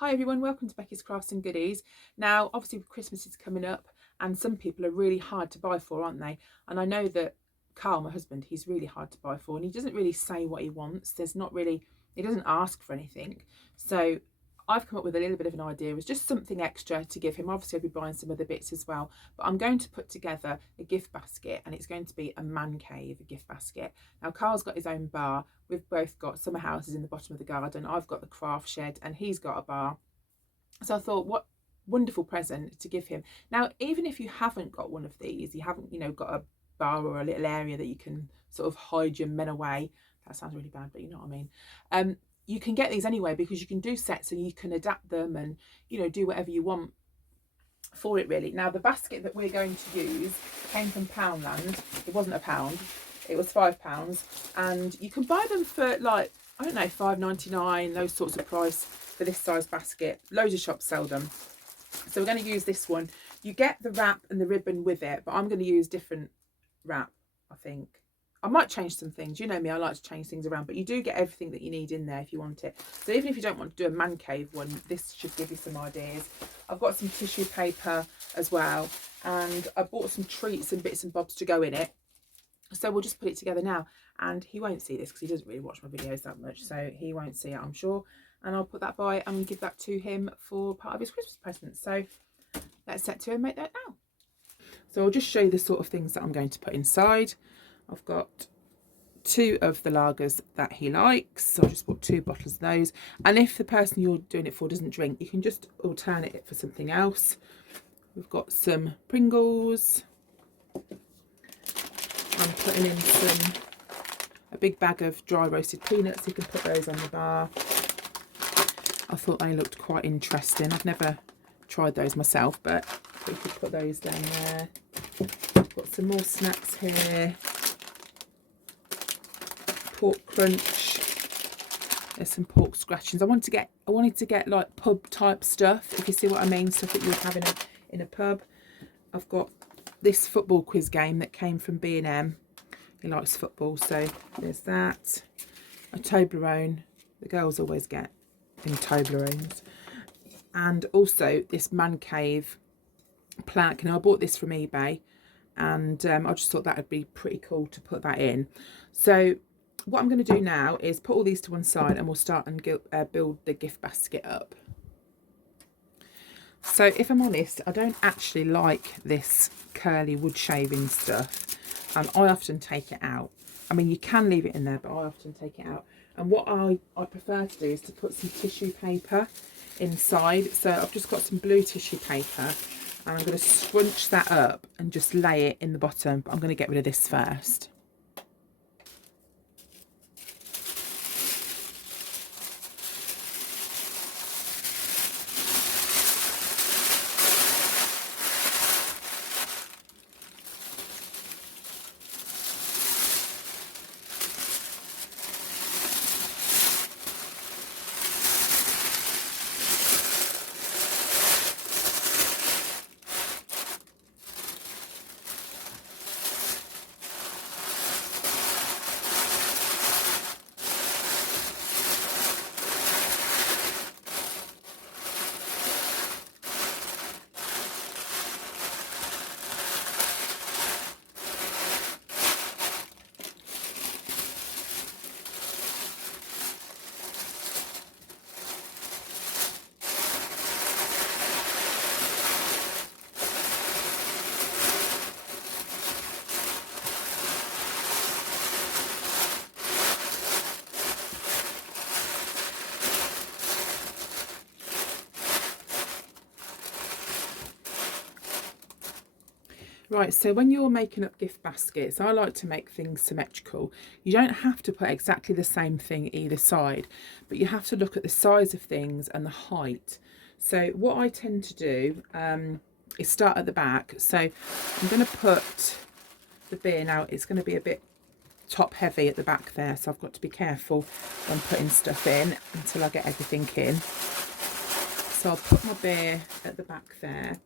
Hi everyone, welcome to Becky's Crafts and Goodies. Now, obviously Christmas is coming up and some people are really hard to buy for, aren't they? And I know that Carl, my husband, he's really hard to buy for and he doesn't really say what he wants. He doesn't ask for anything. So I've come up with a little bit of an idea. It was just something extra to give him. Obviously I'll be buying some other bits as well, but I'm going to put together a gift basket and it's going to be a man cave, a gift basket. Now Carl's got his own bar. We've both got summer houses in the bottom of the garden. I've got the craft shed and he's got a bar. So I thought, what wonderful present to give him. Now, even if you haven't got one of these, you haven't, got a bar or a little area that you can sort of hide your men away. That sounds really bad, but you know what I mean. You can get these anyway because you can do sets and you can adapt them and, do whatever you want for it really. Now, the basket that we're going to use came from Poundland. It wasn't a pound. It was £5. And you can buy them for like, I don't know, £5.99, those sorts of price for this size basket. Loads of shops sell them. So we're going to use this one. You get the wrap and the ribbon with it, but I'm going to use different wrap, I think. I might change some things. You know me, I like to change things around, but you do get everything that you need in there if you want it. So even if you don't want to do a man cave one, this should give you some ideas. I've got some tissue paper as well, and I bought some treats and bits and bobs to go in it. So we'll just put it together now, and he won't see this because he doesn't really watch my videos that much, so he won't see it, I'm sure. And I'll put that by and give that to him for part of his Christmas present. So let's set to and make that now. So I'll just show you the sort of things that I'm going to put inside. I've got 2 of the lagers that he likes, so I'll just put 2 bottles of those. And if the person you're doing it for doesn't drink, you can just alternate it for something else. We've got some Pringles. I'm putting in a big bag of dry roasted peanuts. You can put those on the bar. I thought they looked quite interesting. I've never tried those myself, but we could put those down there. Got some more snacks here. Pork crunch. There's some pork scratchings. I wanted to get like pub type stuff, if you see what I mean, stuff that you would have in a pub. I've got this football quiz game that came from B&M. He likes football, so there's that. A Toblerone. The girls always get in Toblerones. And also this man cave plaque. Now I bought this from eBay, and I just thought that would be pretty cool to put that in. So what I'm going to do now is put all these to one side and we'll start and build the gift basket up. So if I'm honest, I don't actually like this curly wood shaving stuff, and I often take it out. I mean, you can leave it in there, but I often take it out. And what I prefer to do is to put some tissue paper inside. So I've just got some blue tissue paper and I'm going to scrunch that up and just lay it in the bottom, but I'm going to get rid of this first. Right, so when you're making up gift baskets, I like to make things symmetrical. You don't have to put exactly the same thing either side, but you have to look at the size of things and the height. So what I tend to do is start at the back. So I'm going to put the beer now. It's going to be a bit top heavy at the back there, so I've got to be careful when putting stuff in until I get everything in. So I'll put my beer at the back there.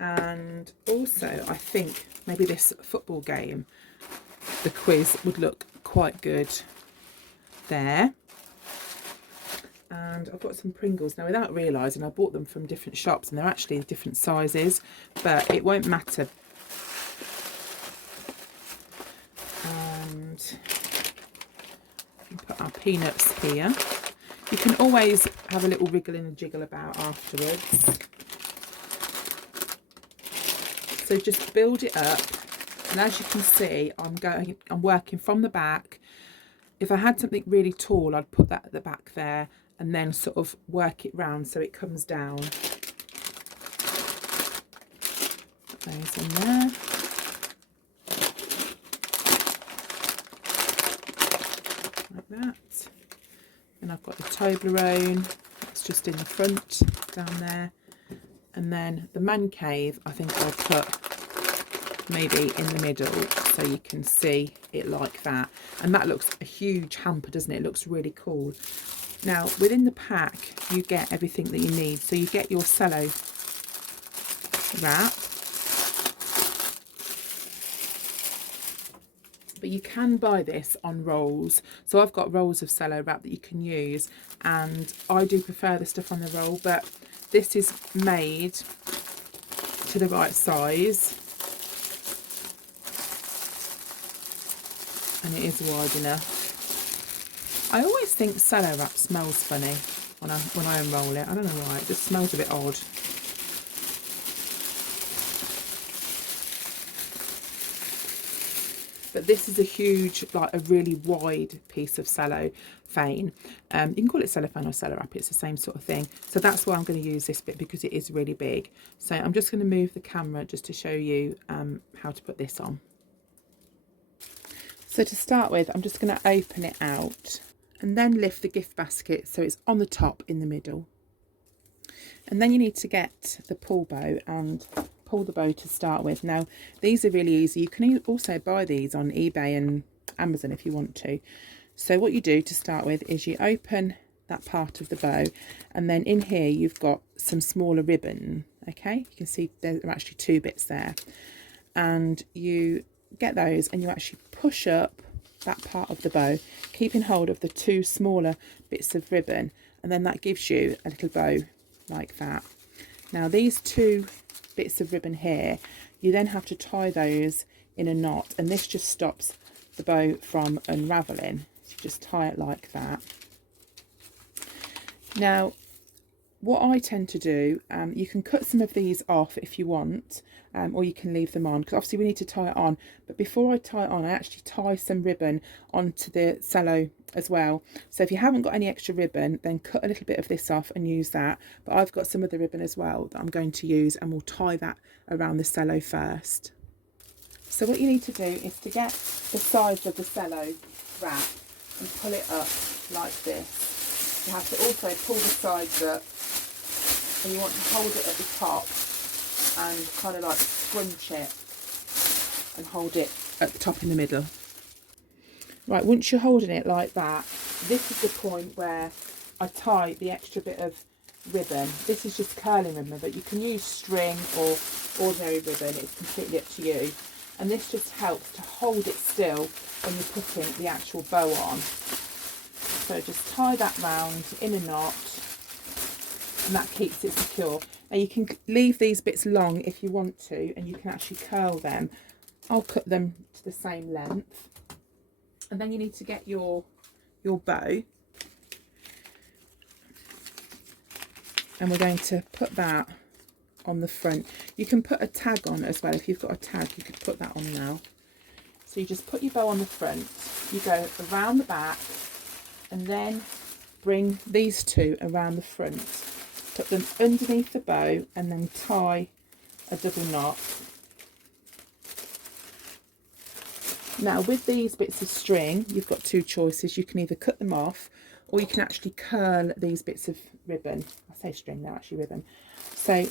And also I think maybe this football game, the quiz, would look quite good there. and I've got some Pringles. Now, without realising, I bought them from different shops and they're actually different sizes, but it won't matter. And we put our peanuts here. You can always have a little wriggle and jiggle about afterwards. So just build it up, and as you can see, I'm working from the back. If I had something really tall, I'd put that at the back there and then sort of work it round so it comes down. Put those in there. Like that. And I've got the Toblerone, that's just in the front down there. And then the man cave, I think I'll put maybe in the middle so you can see it like that. And that looks a huge hamper, doesn't it? It looks really cool. Now, within the pack, you get everything that you need. So you get your cello wrap. But you can buy this on rolls. So I've got rolls of cello wrap that you can use. And I do prefer the stuff on the roll, but this is made to the right size. And it is wide enough. I always think cello wrap smells funny when I unroll it. I don't know why, it just smells a bit odd. But this is a huge, like a really wide piece of cellophane. You can call it cellophane or cello wrap, it's the same sort of thing. So that's why I'm going to use this bit, because it is really big. So I'm just going to move the camera just to show you how to put this on. So to start with, I'm just going to open it out and then lift the gift basket so it's on the top in the middle. And then you need to get the pull bow and pull the bow to start with. Now, these are really easy. You can also buy these on eBay and Amazon if you want to. So what you do to start with is you open that part of the bow, and then in here you've got some smaller ribbon. Okay, you can see there are actually two bits there, and you get those and you actually push up that part of the bow, keeping hold of the two smaller bits of ribbon, and then that gives you a little bow like that. Now these two bits of ribbon here, you then have to tie those in a knot, and this just stops the bow from unraveling. So you just tie it like that. Now what I tend to do, you can cut some of these off if you want, or you can leave them on, because obviously we need to tie it on. But before I tie it on, I actually tie some ribbon onto the cello as well. So if you haven't got any extra ribbon, then cut a little bit of this off and use that. But I've got some of the ribbon as well that I'm going to use, and we'll tie that around the cello first. So what you need to do is to get the sides of the cello wrap and pull it up like this. You have to also pull the sides up, and you want to hold it at the top and kind of like scrunch it and hold it at the top in the middle. Right, once you're holding it like that, this is the point where I tie the extra bit of ribbon. This is just curling ribbon, but you can use string or ordinary ribbon, it's completely up to you. And this just helps to hold it still when you're putting the actual bow on. So just tie that round in a knot, and that keeps it secure. Now you can leave these bits long if you want to, and you can actually curl them. I'll cut them to the same length. And then you need to get your bow, and we're going to put that on the front. You can put a tag on as well. If you've got a tag, you could put that on now. So you just put your bow on the front, you go around the back, and then bring these two around the front, put them underneath the bow, and then tie a double knot. Now with these bits of string, you've got two choices. You can either cut them off, or you can actually curl these bits of ribbon. I say string, they're actually ribbon. So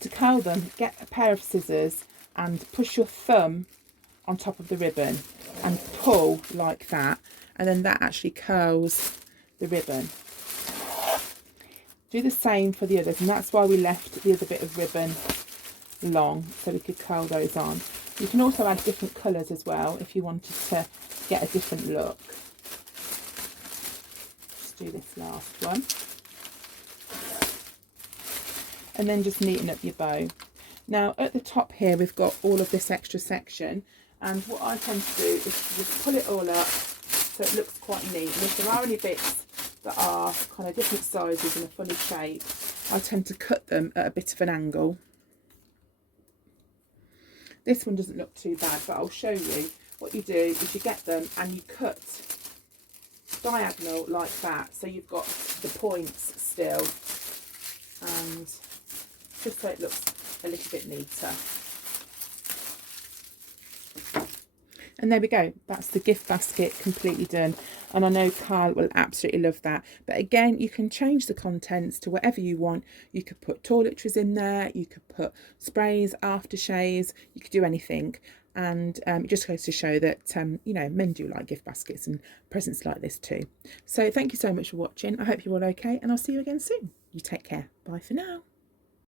to curl them, get a pair of scissors and push your thumb on top of the ribbon and pull like that, and then that actually curls the ribbon. Do the same for the others, and that's why we left the other bit of ribbon long, so we could curl those on. You can also add different colours as well if you wanted to get a different look. Just just do this last one. And then just neaten up your bow. Now at the top here we've got all of this extra section, and what I tend to do is to just pull it all up so it looks quite neat. And if there are any bits that are kind of different sizes and a funny shape, I tend to cut them at a bit of an angle. This one doesn't look too bad, but I'll show you. What you do is you get them and you cut diagonal like that, so you've got the points still, and just so it looks a little bit neater. And there we go, that's the gift basket completely done, and I know Carl will absolutely love that. But again, you can change the contents to whatever you want. You could put toiletries in there, you could put sprays, aftershaves, you could do anything. And it just goes to show that you know, men do like gift baskets and presents like this too. So thank you so much for watching. I hope you're all okay, and I'll see you again soon. You take care. Bye for now.